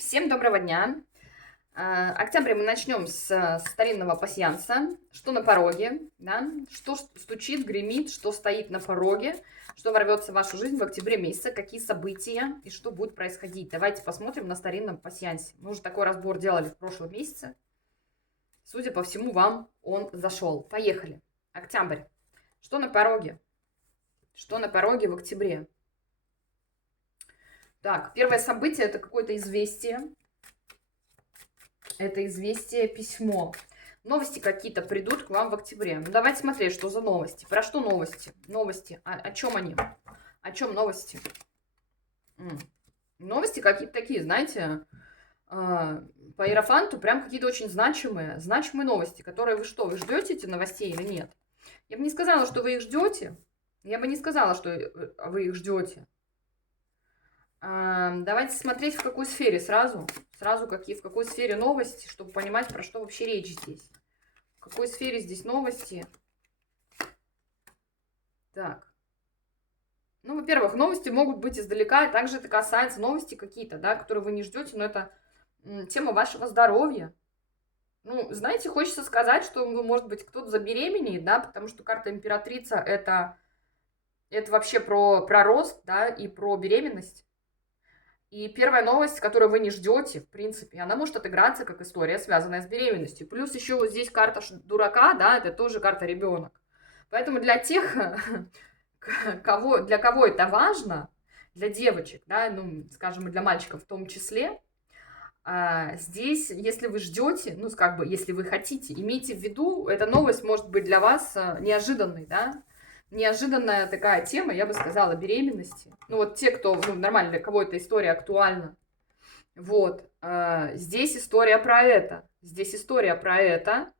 Всем доброго дня. Октябрь мы начнем с старинного пасьянса. Что на пороге, да? Что стучит, гремит, что стоит на пороге, что ворвется в вашу жизнь в октябре месяце, какие события и что будет происходить. Давайте посмотрим на старинном пасьянсе. Мы уже такой разбор делали в прошлом месяце. Судя по всему, вам он зашел. Поехали. Октябрь. Что на пороге? Что на пороге в октябре? Так, первое событие – это какое-то известие. Это известие, письмо. Новости какие-то придут к вам в октябре. Ну, давайте смотреть, что за новости. Про что новости? Новости. О чем они? О чем новости? Новости какие-то такие, знаете, по Иерофанту прям какие-то очень значимые новости, которые вы что, вы ждете эти новостей или нет? Я бы не сказала, что вы их ждете. Я бы не сказала, что вы их ждете. Давайте смотреть, в какой сфере сразу. Сразу в какой сфере новости, чтобы понимать, про что вообще речь здесь. В какой сфере здесь новости. Так. Ну, во-первых, новости могут быть издалека, и также это касается новостей какие-то, да, которые вы не ждете, но это тема вашего здоровья. Ну, знаете, хочется сказать, что, может быть, кто-то забеременеет, да, потому что карта императрица это вообще про рост, да, и про беременность. И первая новость, которую вы не ждете, в принципе, она может отыграться как история, связанная с беременностью. Плюс еще вот здесь карта дурака, да, это тоже карта ребенок. Поэтому для тех, для кого это важно, для девочек, да, ну, скажем, и для мальчиков в том числе, здесь, если вы ждете, ну, как бы, если вы хотите, имейте в виду, эта новость может быть для вас неожиданной, да, неожиданная такая тема, я бы сказала, беременности. Ну, вот те, кто, ну, нормально, для кого эта история актуальна. Вот, здесь история про это. Здесь история про это.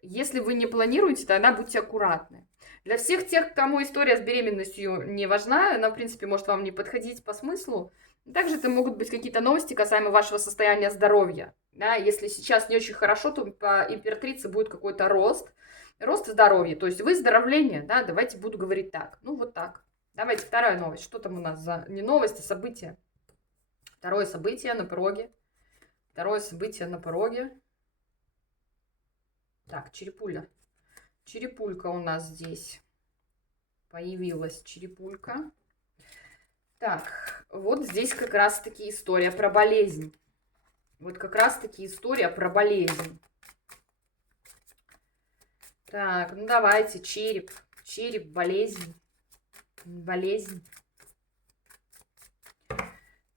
Если вы не планируете, тогда будьте аккуратны. Для всех тех, кому история с беременностью не важна, она, в принципе, может вам не подходить по смыслу. Также это могут быть какие-то новости касаемо вашего состояния здоровья. Да, если сейчас не очень хорошо, то по императрице будет какой-то рост здоровья, то есть выздоровление, да, давайте буду говорить так. Ну, вот так. Давайте вторая новость. Что там у нас за... Не новость, а событие. Второе событие на пороге. Второе событие на пороге. Так, черепуля. Черепулька у нас здесь появилась. Черепулька. Так, вот здесь как раз-таки история про болезнь. Вот как раз-таки история про болезнь. Так, ну давайте, череп. Череп, болезнь. Болезнь.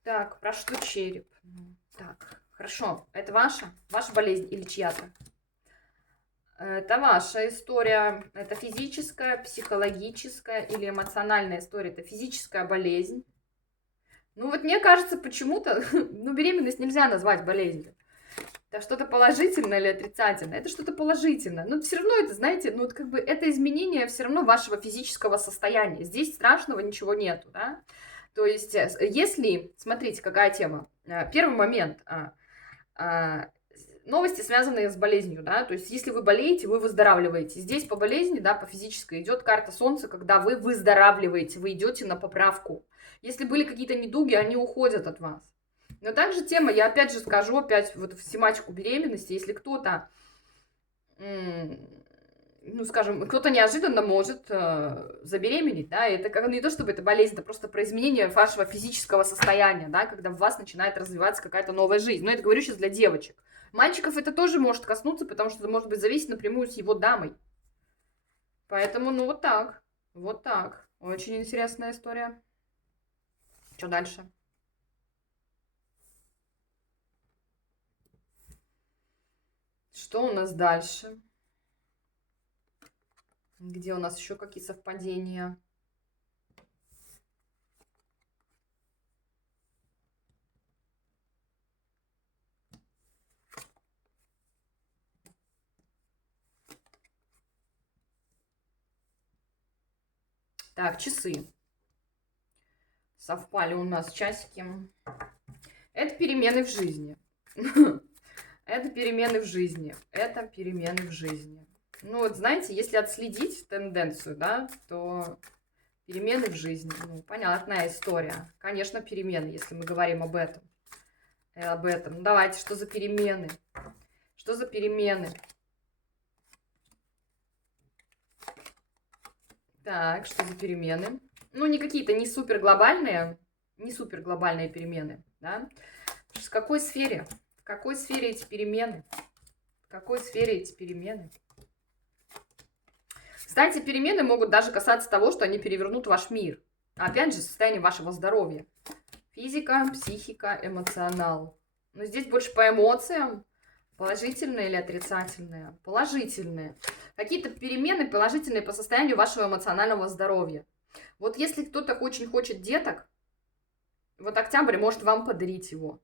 Так, про что череп? Так, хорошо. Это ваша? Ваша болезнь или чья-то? Это ваша история. Это физическая, психологическая или эмоциональная история. Это физическая болезнь. Ну вот мне кажется, почему-то, ну, беременность нельзя назвать болезнью. Это что-то положительное или отрицательное? Это что-то положительное. Но все равно это, знаете, ну, как бы это изменение все равно вашего физического состояния. Здесь страшного ничего нету, да? То есть, если, смотрите, какая тема. Первый момент. Новости, связанные с болезнью, да, то есть если вы болеете, вы выздоравливаете. Здесь по болезни, да, по физической идет карта Солнца, когда вы выздоравливаете, вы идете на поправку. Если были какие-то недуги, они уходят от вас. Но также тема, я опять же скажу, опять вот в тематику беременности, если кто-то, ну, скажем, кто-то неожиданно может забеременеть, да, это как, ну, не то чтобы это болезнь, это просто про изменение вашего физического состояния, да, когда в вас начинает развиваться какая-то новая жизнь. Но это говорю сейчас для девочек. Мальчиков это тоже может коснуться, потому что это может быть зависеть напрямую с его дамой. Поэтому, ну, вот так. Вот так. Очень интересная история. Что дальше? Что у нас дальше? Где у нас еще какие совпадения? Так, часы. Совпали у нас часики. Это перемены в жизни. Это перемены в жизни. Это перемены в жизни. Ну вот, знаете, если отследить тенденцию, да, то перемены в жизни. Ну, понятная история. Конечно, перемены, если мы говорим об этом. об этом. Ну, давайте, что за перемены? Что за перемены? Так, что за перемены? Ну, не какие-то не супер глобальные перемены, да? В какой сфере? В какой сфере эти перемены? В какой сфере эти перемены? Кстати, перемены могут даже касаться того, что они перевернут ваш мир. Опять же, состояние вашего здоровья. Физика, психика, эмоционал. Но здесь больше по эмоциям. Положительные или отрицательные? Положительные. Какие-то перемены положительные по состоянию вашего эмоционального здоровья. Вот если кто-то очень хочет деток, вот октябрь может вам подарить его.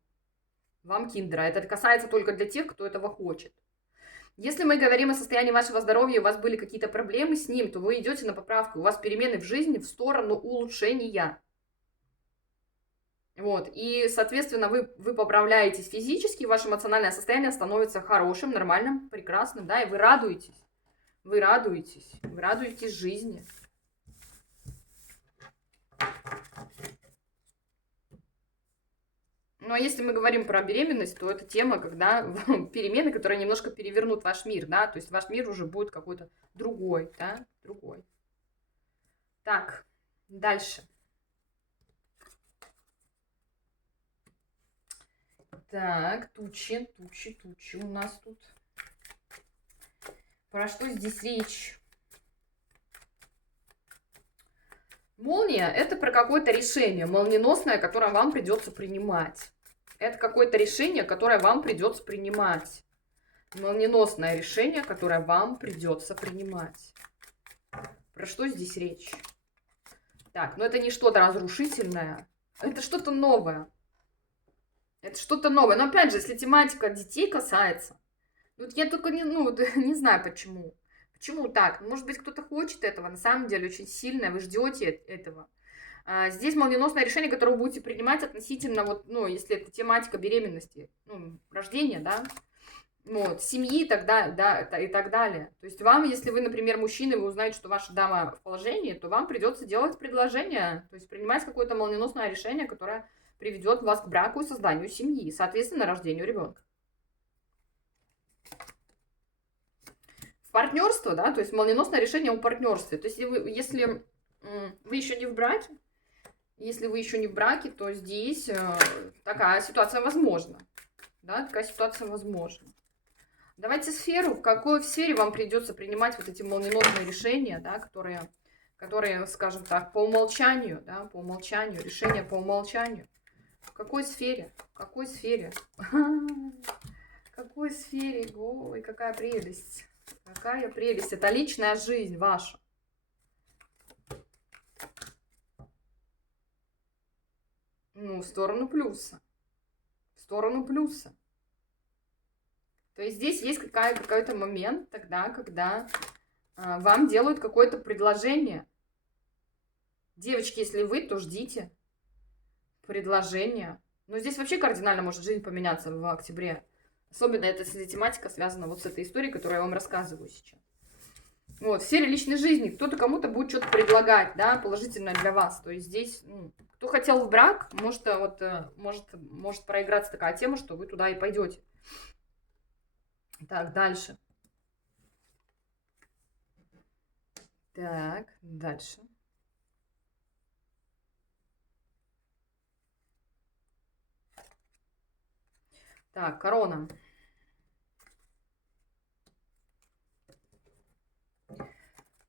Вам киндера. Это касается только для тех, кто этого хочет. Если мы говорим о состоянии вашего здоровья, у вас были какие-то проблемы с ним, то вы идете на поправку. У вас перемены в жизни в сторону улучшения. Вот. И, соответственно, вы поправляетесь физически, ваше эмоциональное состояние становится хорошим, нормальным, прекрасным, да, и вы радуетесь. Вы радуетесь жизни. Но если мы говорим про беременность, то это тема, когда перемены, которые немножко перевернут ваш мир, да, то есть ваш мир уже будет какой-то другой, да, другой. Так, дальше. Так, тучи у нас тут. Про что здесь речь? Молния – это про какое-то решение молниеносное, которое вам придется принимать. Это какое-то решение, которое вам придется принимать. Молниеносное решение, которое вам придется принимать. Про что здесь речь? Так, ну это не что-то разрушительное. Это что-то новое. Это что-то новое. Но опять же, если тематика детей касается, вот я только не знаю почему. Почему так? Может быть, кто-то хочет этого, на самом деле очень сильно, вы ждете этого. Здесь молниеносное решение, которое вы будете принимать относительно, вот, ну, если это тематика беременности, ну, рождения, да, вот, семьи и так далее, да, и так далее. То есть вам, если вы, например, мужчина, и вы узнаете, что ваша дама в положении, то вам придется делать предложение, то есть принимать какое-то молниеносное решение, которое приведет вас к браку и созданию семьи, соответственно, рождению ребенка. Партнерство, да, то есть молниеносное решение о партнерстве. То есть если вы еще не в браке, то здесь такая ситуация возможна. Да, такая ситуация возможна. Давайте сферу, в какой сфере вам придется принимать вот эти молниеносные решения, да, которые, скажем так, по умолчанию, да, по умолчанию, решения по умолчанию. В какой сфере? В какой сфере? В какой сфере? Ой, какая прелесть. Какая прелесть. Это личная жизнь ваша. Ну, в сторону плюса. В сторону плюса. То есть здесь есть какой-то момент тогда, когда вам делают какое-то предложение. Девочки, если вы, то ждите предложения. Но здесь вообще кардинально может жизнь поменяться в октябре. Особенно если тематика связана вот с этой историей, которую я вам рассказываю сейчас. Вот, в сфере личной жизни кто-то кому-то будет что-то предлагать, да, положительное для вас. То есть здесь, кто хотел в брак, может проиграться такая тема, что вы туда и пойдете. Так, дальше. Так, дальше. Так, корона.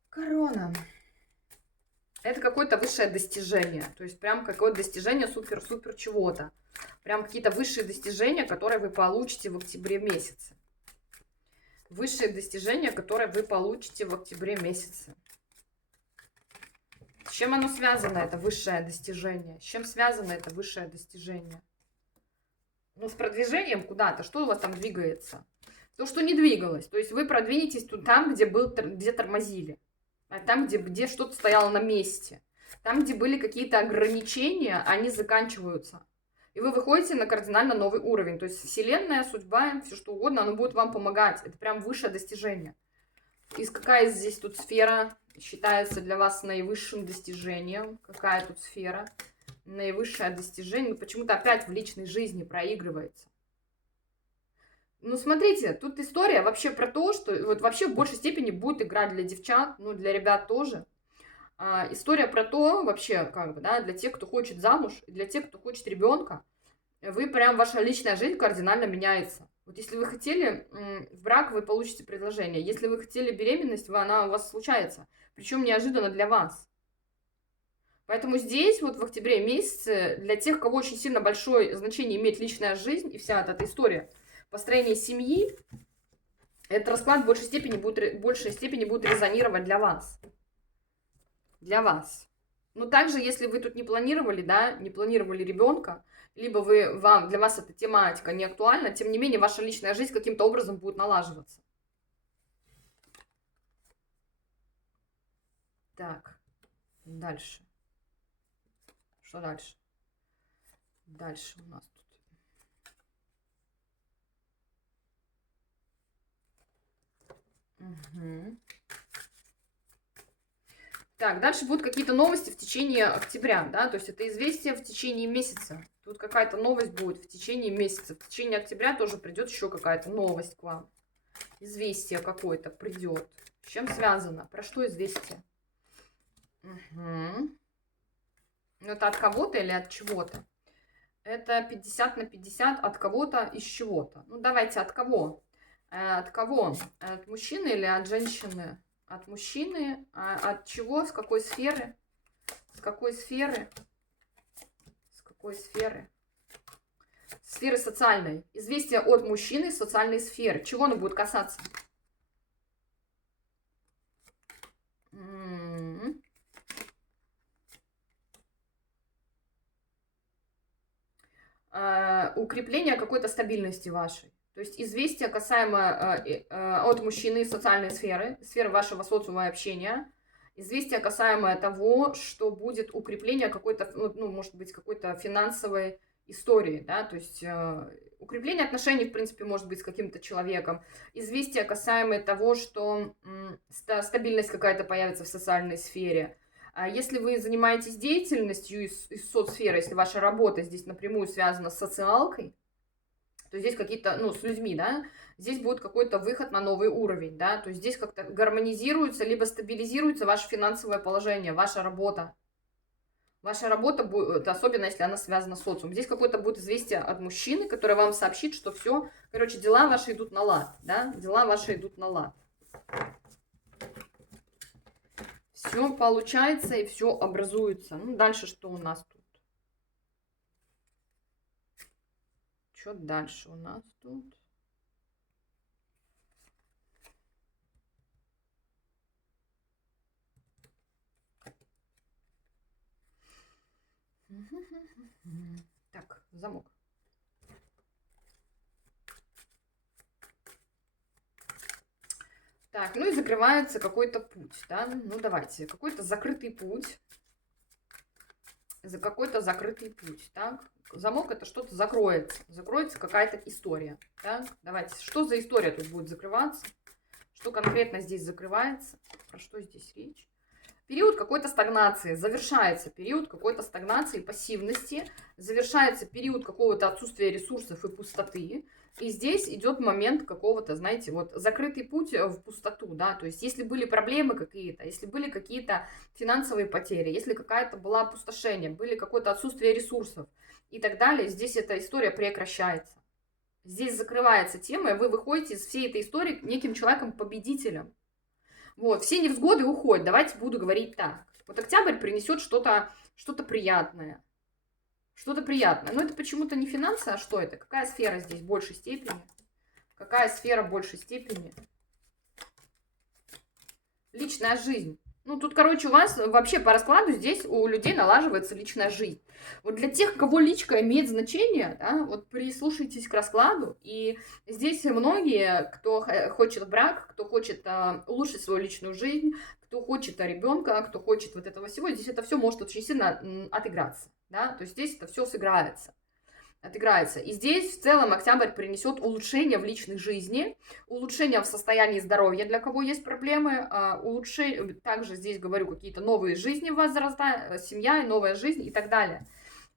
Корона. Это какое-то высшее достижение. То есть прям какое-то достижение супер-супер чего-то. Прям какие-то высшие достижения, которые вы получите в октябре месяце. Высшие достижения, которые вы получите в октябре месяце. С чем оно связано, это высшее достижение? С чем связано это высшее достижение? Ну, с продвижением куда-то. Что у вас там двигается? То, что не двигалось. То есть вы продвинетесь там, где тормозили. А там, где что-то стояло на месте. Там, где были какие-то ограничения, они заканчиваются. И вы выходите на кардинально новый уровень. То есть вселенная, судьба, все что угодно, оно будет вам помогать. Это прям высшее достижение. И какая здесь тут сфера считается для вас наивысшим достижением? Какая тут сфера? наивысшее достижение, но почему-то опять в личной жизни проигрывается. Ну, смотрите, тут история вообще про то, что вот вообще в большей степени будет играть для девчат, ну, для ребят тоже. История про то, вообще, как бы, да, для тех, кто хочет замуж, и для тех, кто хочет ребенка, вы прям, ваша личная жизнь кардинально меняется. Вот если вы хотели в брак, вы получите предложение. Если вы хотели беременность, она у вас случается. Причем неожиданно для вас. Поэтому здесь, вот в октябре месяце, для тех, кого очень сильно большое значение имеет личная жизнь и вся эта история построения семьи, этот расклад в большей степени будет резонировать для вас. Для вас. Но также, если вы тут не планировали, да, не планировали ребенка, либо для вас эта тематика не актуальна, тем не менее, ваша личная жизнь каким-то образом будет налаживаться. Так, дальше. Что дальше? Дальше у нас тут. Угу. Так, дальше будут какие-то новости в течение октября, да, то есть это известие в течение месяца. Тут какая-то новость будет в течение месяца. В течение октября тоже придет еще какая-то новость к вам. Известие какое-то придет. С чем связано? Про что известие? Угу. Ну, это от кого-то или от чего-то? Это 50 на 50 от кого-то из чего-то. Ну, давайте, от кого? От кого? От мужчины или от женщины? От мужчины. От чего? С какой сферы? С какой сферы? С какой сферы? Сферы социальной. Известие от мужчины из социальной сферы. Чего оно будет касаться? Укрепление какой-то стабильности вашей. То есть известие касаемо от мужчины из социальной сферы, сферы вашего социума и общения. Известие касаемо того, что будет укрепление какой-то, ну, может быть, какой-то финансовой истории, да, то есть укрепление отношений, в принципе, может быть, с каким-то человеком. Известие касаемо того, что стабильность какая-то появится в социальной сфере. Если вы занимаетесь деятельностью из соцсферы, если ваша работа здесь напрямую связана с социалкой, то здесь какие-то, ну, с людьми, да, здесь будет какой-то выход на новый уровень, да, то есть здесь как-то гармонизируется, либо стабилизируется ваше финансовое положение, ваша работа. Ваша работа будет, особенно если она связана с социумом. Здесь какое-то будет известие от мужчины, который вам сообщит, что все, короче, дела ваши идут на лад, да, дела ваши идут на лад. Все получается и все образуется. Ну, дальше что у нас тут? Что дальше у нас тут? Так, замок. Так, ну и закрывается какой-то путь, да? Ну давайте, какой-то закрытый путь. За какой-то закрытый путь, так? Замок это что-то закроется. Закроется какая-то история, так? Давайте, что за история тут будет закрываться? Что конкретно здесь закрывается? Про что здесь речь? Период какой-то стагнации, завершается период какой-то стагнации, пассивности, завершается период какого-то отсутствия ресурсов и пустоты. И здесь идет момент какого-то, знаете, вот закрытый путь в пустоту, да, то есть если были проблемы какие-то, если были какие-то финансовые потери, если какая-то была опустошение, были какое-то отсутствие ресурсов и так далее, здесь эта история прекращается. Здесь закрывается тема, и вы выходите из всей этой истории неким человеком-победителем. Вот, все невзгоды уходят, давайте буду говорить так. Вот октябрь принесет что-то приятное. Что-то приятное. Но это почему-то не финансы, а что это? Какая сфера здесь в большей степени? Какая сфера в большей степени? Личная жизнь. Ну, тут, короче, у вас вообще по раскладу здесь у людей налаживается личная жизнь. Вот для тех, кого личка имеет значение, да, вот прислушайтесь к раскладу. И здесь многие, кто хочет брак, кто хочет улучшить свою личную жизнь, кто хочет ребенка, кто хочет вот этого всего, здесь это все может очень сильно отыграться. Да? То есть здесь это все сыграется. отыграется. И здесь в целом октябрь принесет улучшение в личной жизни, улучшение в состоянии здоровья, для кого есть проблемы, улучшение, также здесь говорю, какие-то новые жизни у вас зарастают, семья и новая жизнь и так далее.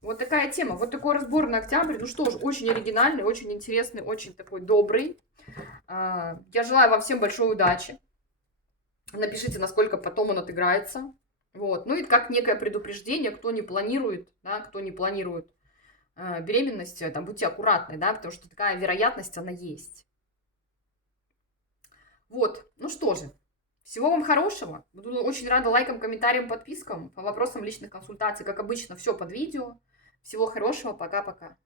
Вот такая тема, вот такой разбор на октябрь. Ну что ж, очень оригинальный, очень интересный, очень такой добрый. Я желаю вам всем большой удачи. Напишите, насколько потом он отыграется. Вот. Ну и как некое предупреждение, кто не планирует, да, кто не планирует беременность, там, будьте аккуратны, да, потому что такая вероятность, она есть. Вот, ну что же, всего вам хорошего. Буду очень рада лайкам, комментариям, подпискам. По вопросам личных консультаций, как обычно, все под видео. Всего хорошего, пока-пока.